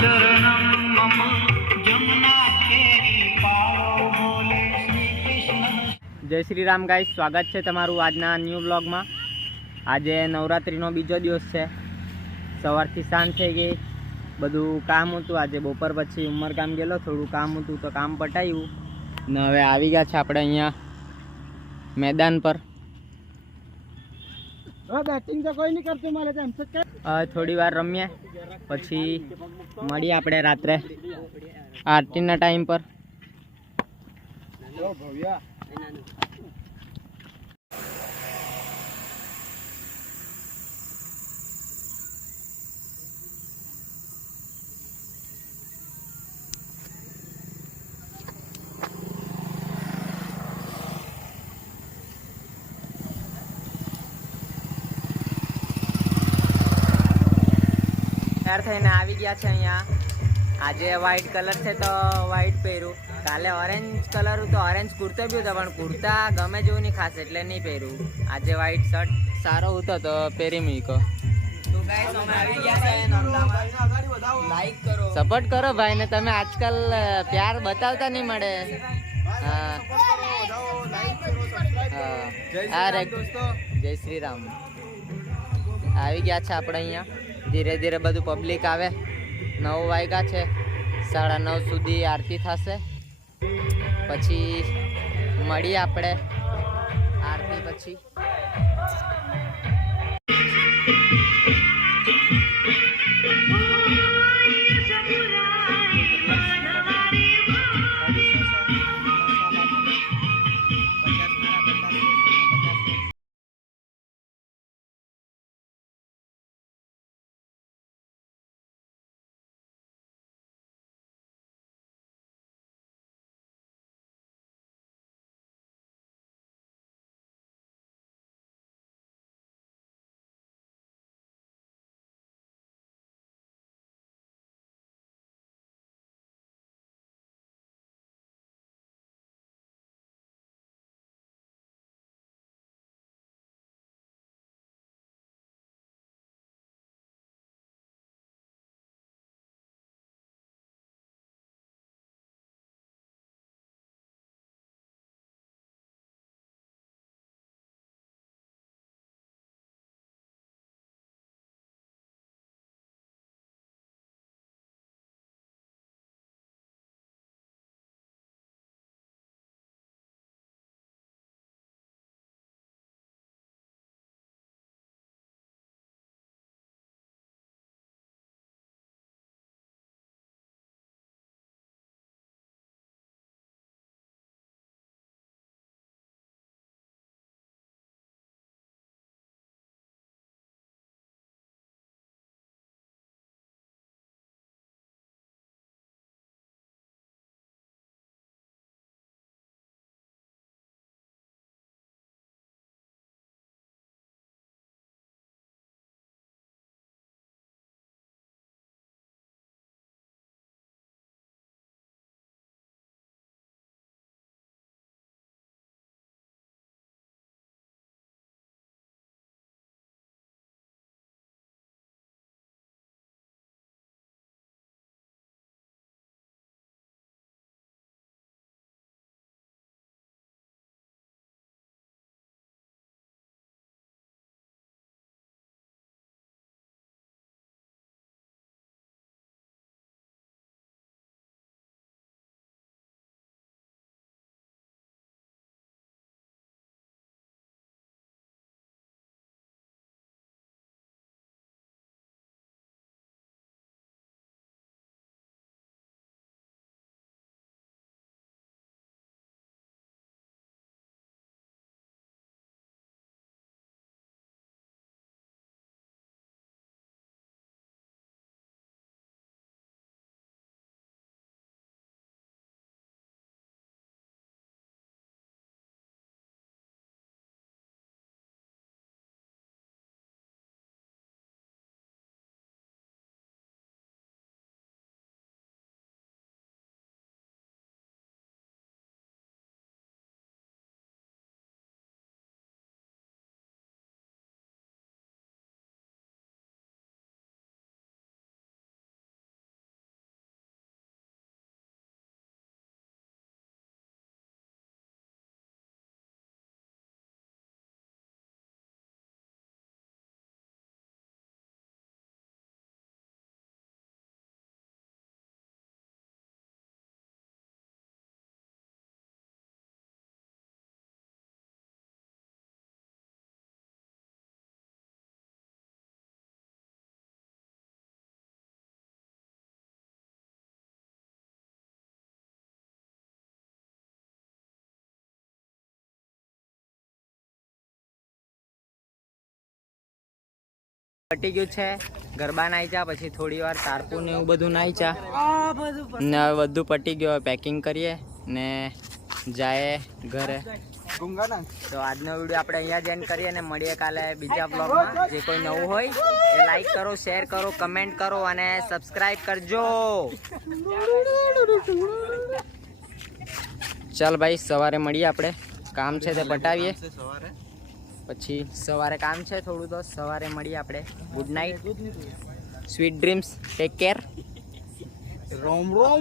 જય શ્રી રામ ગાઈસ, સ્વાગત છે તમારું આજના ન્યૂ બ્લોગમાં। આજે નવરાત્રિનો બીજો દિવસ છે। સવારથી સાંજ થઈ ગઈ, બધું કામ હતું। આજે બપોર પછી ઉમરગામ ગયેલો, થોડું કામ હતું તો કામ પટાવ્યું ને હવે આવી ગયા છે આપણે અહીંયા મેદાન પર। બેટિંગ તો કોઈ નહીં કરતું, મારે તો એમ જ થોડી વાર રમીએ પછી મળીએ આપણે રાત્રે આરતીના ટાઈમ પર। તૈયાર થઈને આવી ગયા છે અહીંયા। આજે વ્હાઈટ કલર છે તો વ્હાઈટ પહેર્યું, કાલે ઓરેન્જ કલર તો ઓરેન્જ કુર્તો બી હતો પણ કુર્તા ગમે જેવું નહીં ખાસ એટલે નહીં પહેર્યું। આજે વ્હાઈટ શર્ટ સારો હતો તો પહેરી મૂક્યો। સપોર્ટ કરો ભાઈને, તમે આજકાલ પ્યાર બતાવતા નહીં મળે। હા હા, જય શ્રી રામ। આવી ગયા છે આપણે અહીંયા, ધીરે ધીરે બધું પબ્લિક આવે। 9 વાગ્યા છે, 9:30 સુધી આરતી થશે, પછી મળીએ આપણે આરતી પછી। પટી ગયું છે. ગરબા નાઈ જા, પછી થોડી વાર તારપું ને એવું બધું નાઈ જા ને હવે બધું પટી ગયું. હવે પેકિંગ કરીએ ને જાય ઘરે. તો આજનો વિડીયો આપણે અહીંયા જ એન્ડ કરીએ ને મળીએ કાલે બીજા બ્લોગમાં. જે કોઈ નવું હોય એ લાઈક કરો, શેર કરો, કમેન્ટ કરો અને સબસ્ક્રાઈબ કરજો. ચાલ ભાઈ, સવારે મળીએ આપણે. કામ છે તે પટાવીએ, પછી સવારે કામ છે થોડું, તો સવારે મળીએ આપણે. Good night, sweet dreams, take care. રોમ રોમ.